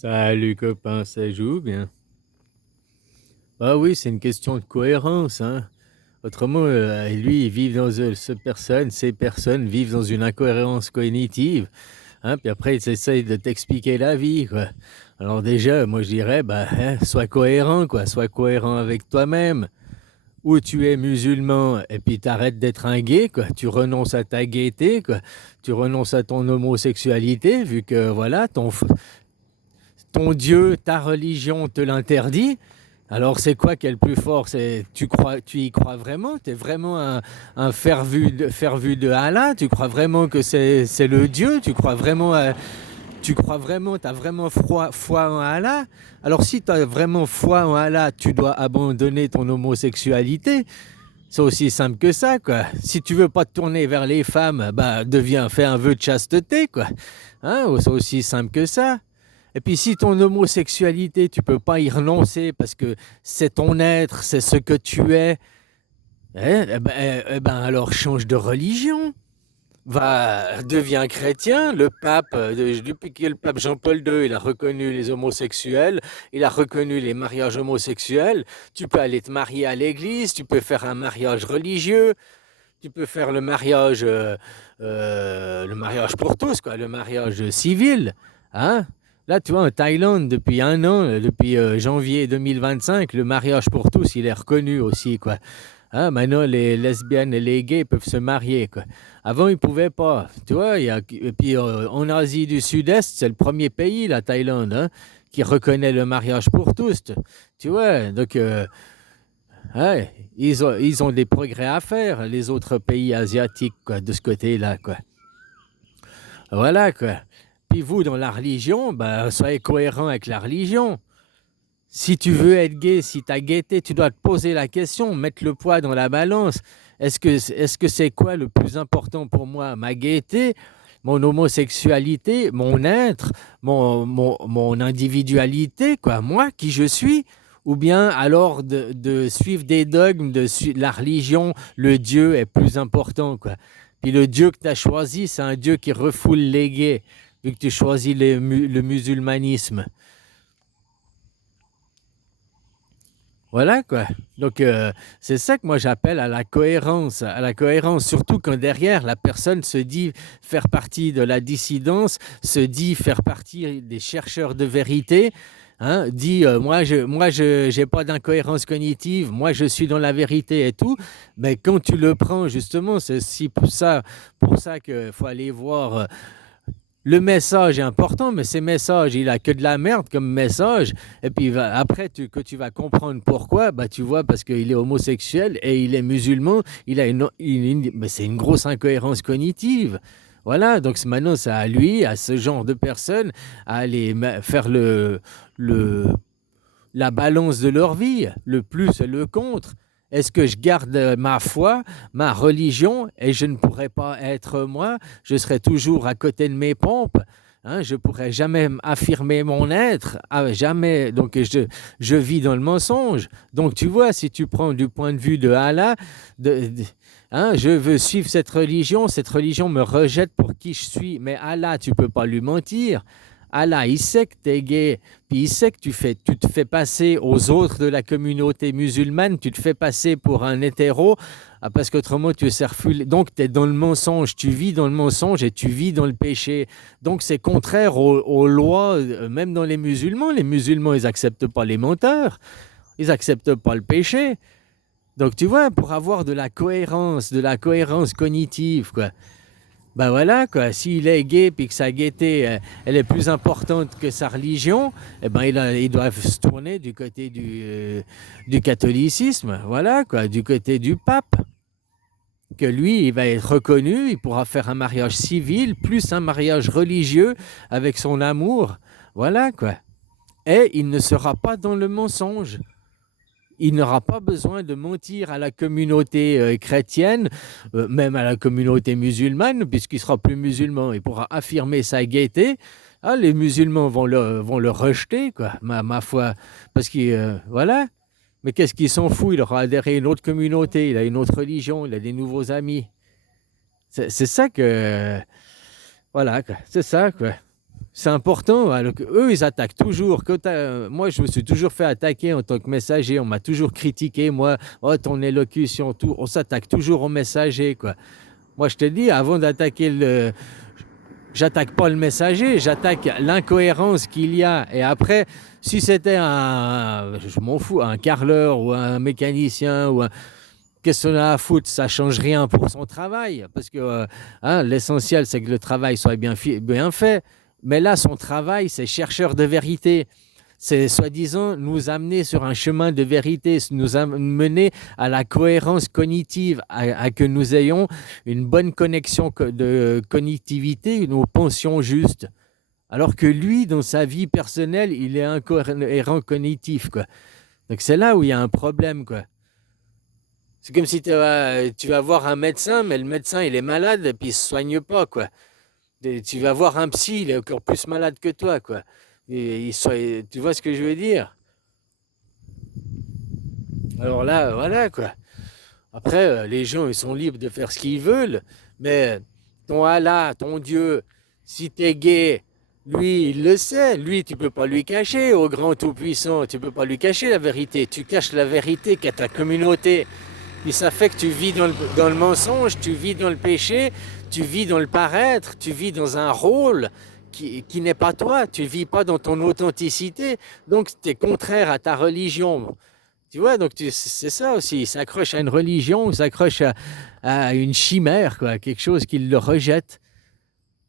Salut copain, ça joue bien. Bah oui, c'est une question de cohérence, hein. Autrement, lui, il vit dans ces personnes vivent dans une incohérence cognitive, hein. Puis après, ils essayent de t'expliquer la vie, quoi. Alors déjà, moi je dirais, bah, hein, sois cohérent, quoi. Sois cohérent avec toi-même. Ou tu es musulman et puis t'arrêtes d'être un gay, quoi. Tu renonces à ta gaieté, quoi. Tu renonces à ton homosexualité, vu que voilà, ton Dieu, ta religion te l'interdit. Alors c'est quoi qui est le plus fort? Tu y crois vraiment? Tu es vraiment un fervu de Allah? Tu crois vraiment que c'est le Dieu? Tu crois vraiment, tu as vraiment foi en Allah? Alors si tu as vraiment foi en Allah, tu dois abandonner ton homosexualité. C'est aussi simple que ça, quoi. Si tu veux pas te tourner vers les femmes, bah fais un vœu de chasteté, quoi. Hein, c'est aussi simple que ça. Et puis si ton homosexualité, tu peux pas y renoncer parce que c'est ton être, c'est ce que tu es, alors change de religion. Deviens chrétien. Le pape, depuis que le pape Jean-Paul II, il a reconnu les homosexuels, il a reconnu les mariages homosexuels. Tu peux aller te marier à l'église, tu peux faire un mariage religieux, tu peux faire le mariage pour tous, quoi, le mariage civil, hein. Là, tu vois, en Thaïlande, depuis un an, depuis janvier 2025, le mariage pour tous, il est reconnu aussi, quoi. Hein, maintenant, les lesbiennes et les gays peuvent se marier, quoi. Avant, ils ne pouvaient pas. Tu vois, et puis en Asie du Sud-Est, c'est le premier pays, la Thaïlande, hein, qui reconnaît le mariage pour tous. Tu vois, donc ouais, ils ont des progrès à faire, les autres pays asiatiques, quoi, de ce côté-là, quoi. Voilà, quoi. Puis vous, dans la religion, ben, soyez cohérent avec la religion. Si tu veux être gay, si tu as gaieté, tu dois te poser la question, mettre le poids dans la balance. Est-ce que c'est quoi le plus important pour moi? Ma gaieté, mon homosexualité, mon être, mon individualité, quoi, moi, qui je suis? Ou bien alors de suivre des dogmes, la religion, le Dieu est plus important, quoi. Puis le Dieu que tu as choisi, c'est un Dieu qui refoule les gays, vu que tu choisis le musulmanisme. Voilà quoi. Donc c'est ça que moi j'appelle à la cohérence, surtout quand derrière la personne se dit faire partie de la dissidence, se dit faire partie des chercheurs de vérité, hein, dit j'ai pas d'incohérence cognitive, moi je suis dans la vérité et tout. Mais quand tu le prends justement, c'est aussi pour ça qu'il faut aller voir. Le message est important, mais ces messages, il a que de la merde comme message. Et puis après, que tu vas comprendre pourquoi, bah, tu vois, parce qu'il est homosexuel et il est musulman, mais c'est une grosse incohérence cognitive. Voilà, donc maintenant, c'est à lui, à ce genre de personnes, à aller faire le, la balance de leur vie, le plus et le contre. Est-ce que je garde ma foi, ma religion, et je ne pourrais pas être moi? Je serai toujours à côté de mes pompes. Hein, je ne pourrais jamais affirmer mon être, jamais. Donc je vis dans le mensonge. Donc tu vois, si tu prends du point de vue de Allah, hein, je veux suivre cette religion me rejette pour qui je suis. Mais Allah, tu ne peux pas lui mentir. Allah, il sait que tu es gay, puis il sait que tu te fais passer aux autres de la communauté musulmane, tu te fais passer pour un hétéro, parce qu'autrement tu es refoulé. Donc tu es dans le mensonge, tu vis dans le mensonge et tu vis dans le péché. Donc c'est contraire aux lois, même dans les musulmans. Les musulmans, ils n'acceptent pas les menteurs, ils n'acceptent pas le péché. Donc tu vois, pour avoir de la cohérence cognitive, quoi. Ben voilà, quoi. S'il est gay puis que sa gaieté, elle est plus importante que sa religion, eh ben il doit se tourner du côté du catholicisme, voilà, quoi, du côté du pape. Que lui, il va être reconnu, il pourra faire un mariage civil plus un mariage religieux avec son amour, voilà, quoi. Et il ne sera pas dans le mensonge. Il n'aura pas besoin de mentir à la communauté chrétienne, même à la communauté musulmane, puisqu'il sera plus musulman. Il pourra affirmer sa gaieté. Ah, les musulmans vont le rejeter, quoi, ma foi. Parce que, voilà. Mais qu'est-ce qu'il s'en fout? Il aura adhéré à une autre communauté, il a une autre religion, il a des nouveaux amis. C'est ça que. Voilà, quoi. C'est ça, quoi. C'est important. Alors eux, ils attaquent toujours. Moi, je me suis toujours fait attaquer en tant que messager. On m'a toujours critiqué. Moi, oh, ton élocution, tout. On s'attaque toujours au messager, quoi. Moi, je te dis, avant d'attaquer j'attaque pas le messager, j'attaque l'incohérence qu'il y a. Et après, si c'était je m'en fous, un carreleur ou un mécanicien ou un, qu'est-ce qu'on a à foutre? Ça change rien pour son travail. Parce que l'essentiel, c'est que le travail soit bien fait. Mais là, son travail, c'est chercheur de vérité. C'est soi-disant nous amener sur un chemin de vérité, nous amener à la cohérence cognitive, à que nous ayons une bonne connexion de cognitivité, nous pensions juste. Alors que lui, dans sa vie personnelle, il est incohérent cognitif, quoi. Donc c'est là où il y a un problème, quoi. C'est comme si tu vas voir un médecin, mais le médecin, il est malade et puis il ne se soigne pas, quoi. Tu vas voir un psy, il est encore plus malade que toi, quoi. Tu vois ce que je veux dire? Alors là, voilà, quoi. Après, les gens, ils sont libres de faire ce qu'ils veulent, mais ton Allah, ton Dieu, si tu es gay, lui, il le sait. Lui, tu peux pas lui cacher, au grand tout-puissant, tu peux pas lui cacher la vérité. Tu caches la vérité qu'à ta communauté. Et ça fait que tu vis dans le mensonge, tu vis dans le péché, tu vis dans le paraître, tu vis dans un rôle qui n'est pas toi, tu ne vis pas dans ton authenticité, donc tu es contraire à ta religion. Tu vois, donc c'est ça aussi, il s'accroche à une religion, il s'accroche à une chimère, quoi, quelque chose qui le rejette.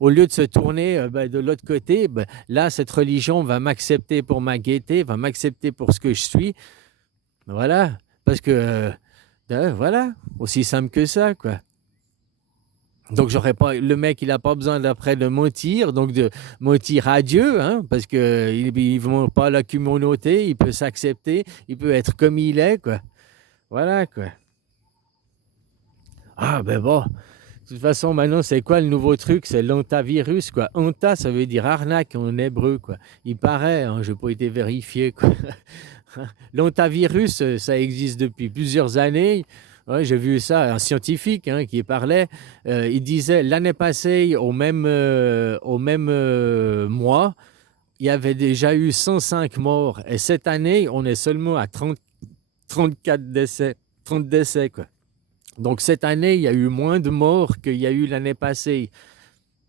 Au lieu de se tourner de l'autre côté, là, cette religion va m'accepter pour ma gaieté, va m'accepter pour ce que je suis. Voilà, parce que... voilà, aussi simple que ça, quoi. Donc le mec, il n'a pas besoin d'après de mentir, donc de mentir à Dieu, hein, parce qu'il ne vont pas la communauté, il peut s'accepter, il peut être comme il est, quoi. Voilà, quoi. Ah, ben bon. De toute façon, maintenant, c'est quoi le nouveau truc? C'est l'ontavirus, quoi. Onta, ça veut dire arnaque en hébreu, quoi. Il paraît, hein, je n'ai pas été vérifié, quoi. L'ontavirus, ça existe depuis plusieurs années. Ouais, j'ai vu ça, un scientifique qui parlait. Il disait l'année passée, au même mois, il y avait déjà eu 105 morts. Et cette année, on est seulement à 34 décès. 30 décès, quoi. Donc cette année, il y a eu moins de morts qu'il y a eu l'année passée.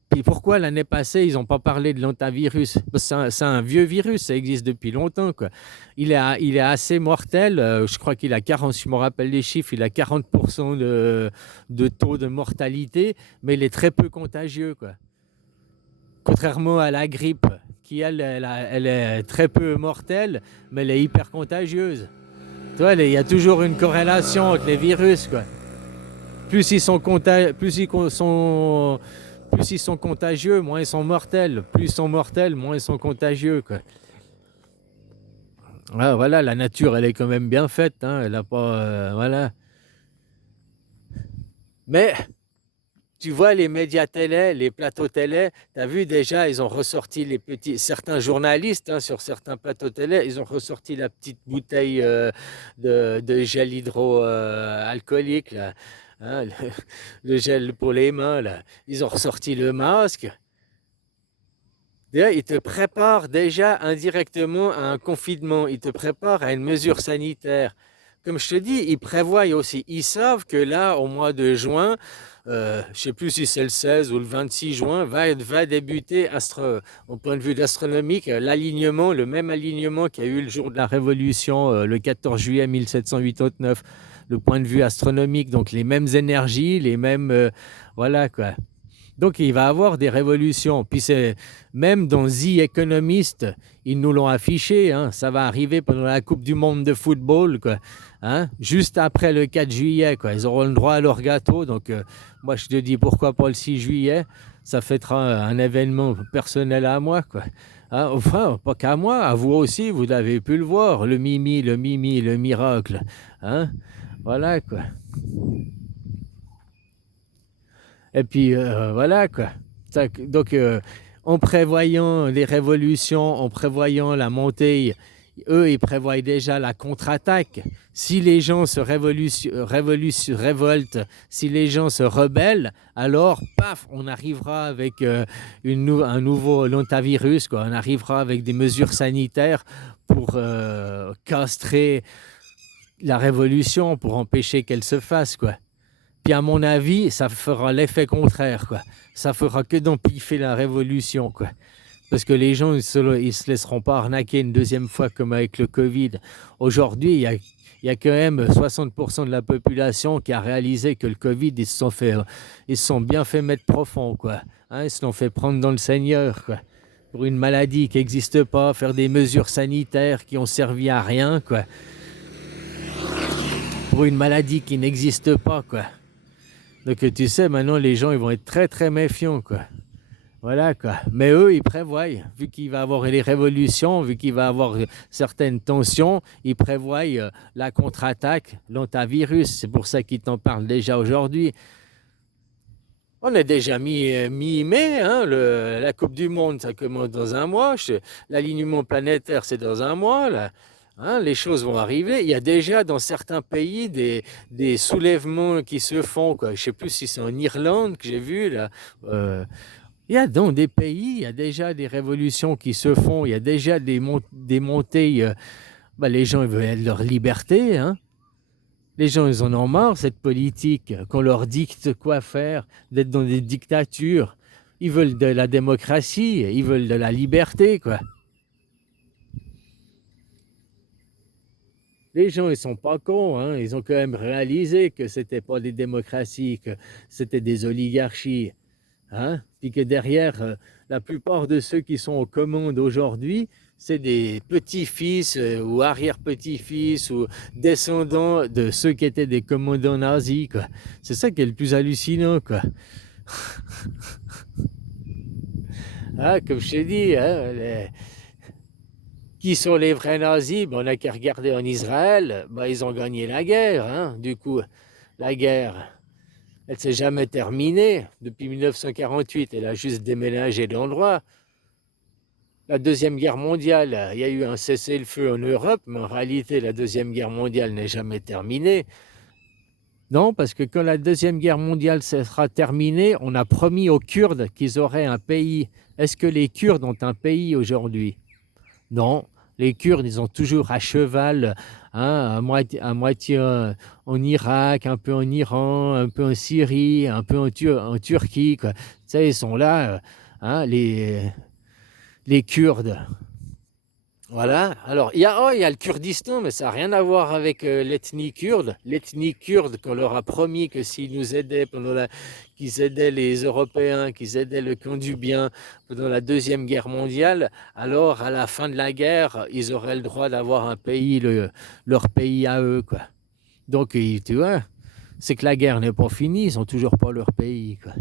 Puis pourquoi l'année passée, ils n'ont pas parlé de l'ontavirus? C'est un vieux virus, ça existe depuis longtemps, quoi. Il est assez mortel, je crois qu'il a 40, si je me rappelle les chiffres, il a 40% de taux de mortalité, mais il est très peu contagieux, quoi. Contrairement à la grippe, qui elle est très peu mortelle, mais elle est hyper contagieuse. Tu vois, il y a toujours une corrélation entre les virus, quoi. Plus ils sont contagieux, moins ils sont mortels. Plus ils sont mortels, moins ils sont contagieux, quoi. Ah, voilà, la nature, elle est quand même bien faite, hein. Elle a pas, voilà. Mais tu vois les médias télé, les plateaux télé, tu as vu déjà, ils ont ressorti certains journalistes, hein, sur certains plateaux télé, ils ont ressorti la petite bouteille de gel hydroalcoolique, là. Hein, le gel pour les mains, là. Ils ont ressorti le masque. Déjà, ils te préparent déjà indirectement à un confinement. Ils te préparent à une mesure sanitaire. Comme je te dis, ils prévoient aussi. Ils savent que là, au mois de juin, je ne sais plus si c'est le 16 ou le 26 juin, va débuter, au point de vue astronomique, l'alignement, le même alignement qu'il y a eu le jour de la Révolution, le 14 juillet 1789. Le point de vue astronomique, donc les mêmes énergies, les mêmes... voilà, quoi. Donc, il va y avoir des révolutions. Puis, même dans The Economist, ils nous l'ont affiché. Hein, ça va arriver pendant la Coupe du Monde de football, quoi. Hein, juste après le 4 juillet, quoi. Ils auront le droit à leur gâteau. Donc, moi, je te dis, pourquoi pas le 6 juillet? Ça fêtera un événement personnel à moi, quoi. Hein, enfin, pas qu'à moi, à vous aussi, vous avez pu le voir. Le Mimi, le miracle. Hein, voilà, quoi. Et puis, voilà, quoi. Donc, en prévoyant les révolutions, en prévoyant la montée, eux, ils prévoient déjà la contre-attaque. Si les gens se révoltent, si les gens se rebellent, alors, paf, on arrivera avec un nouveau lontavirus, quoi. On arrivera avec des mesures sanitaires pour castrer la révolution, pour empêcher qu'elle se fasse, quoi. Puis à mon avis, ça fera l'effet contraire, quoi. Ça fera que d'amplifier la révolution, quoi. Parce que les gens, ils se laisseront pas arnaquer une deuxième fois comme avec le Covid. Aujourd'hui, il y a quand même 60% de la population qui a réalisé que le Covid, ils se sont bien fait mettre profond, quoi. Hein, ils se l'ont fait prendre dans le Seigneur, quoi. Pour une maladie qui n'existe pas, faire des mesures sanitaires qui ont servi à rien, quoi. Pour une maladie qui n'existe pas, quoi. Donc tu sais, maintenant les gens ils vont être très très méfiants, quoi. Voilà, quoi. Mais eux, ils prévoient, vu qu'il va y avoir les révolutions, vu qu'il va y avoir certaines tensions, ils prévoient la contre-attaque, l'antivirus. C'est pour ça qu'ils t'en parlent déjà aujourd'hui. On est déjà mi-mai, hein, la Coupe du Monde, ça commence dans un mois. L'alignement planétaire, c'est dans un mois, là. Hein, les choses vont arriver. Il y a déjà dans certains pays des soulèvements qui se font, quoi. Je ne sais plus si c'est en Irlande que j'ai vu, là. Il y a dans des pays, il y a déjà des révolutions qui se font, il y a déjà des montées. Les gens ils veulent leur liberté, hein. Les gens, ils en ont marre, cette politique, qu'on leur dicte quoi faire, d'être dans des dictatures. Ils veulent de la démocratie, ils veulent de la liberté, quoi. Les gens, ils sont pas cons, hein. Ils ont quand même réalisé que c'était pas des démocraties, que c'était des oligarchies. Hein? Puis que derrière, la plupart de ceux qui sont aux commandes aujourd'hui, c'est des petits-fils ou arrière-petits-fils ou descendants de ceux qui étaient des commandants nazis, quoi. C'est ça qui est le plus hallucinant, quoi. Ah, comme je t'ai dit, hein, qui sont les vrais nazis? On n'a qu'à regarder en Israël, ils ont gagné la guerre, hein, du coup, la guerre. Elle ne s'est jamais terminée. Depuis 1948, elle a juste déménagé d'endroit. La Deuxième Guerre mondiale, il y a eu un cessez-le-feu en Europe, mais en réalité, la Deuxième Guerre mondiale n'est jamais terminée. Non, parce que quand la Deuxième Guerre mondiale sera terminée, on a promis aux Kurdes qu'ils auraient un pays. Est-ce que les Kurdes ont un pays aujourd'hui? Non. Les Kurdes, ils ont toujours à cheval, hein, à moitié en Irak, un peu en Iran, un peu en Syrie, un peu en Turquie, quoi. Tu sais, ils sont là, hein, les Kurdes. Voilà. Alors, il y a le Kurdistan, mais ça n'a rien à voir avec l'ethnie kurde. L'ethnie kurde, qu'on leur a promis que s'ils nous aidaient, qu'ils aidaient les Européens, qu'ils aidaient le camp du bien pendant la Deuxième Guerre mondiale, alors à la fin de la guerre, ils auraient le droit d'avoir un pays, leur pays à eux, quoi. Donc, tu vois, c'est que la guerre n'est pas finie, ils n'ont toujours pas leur pays, quoi.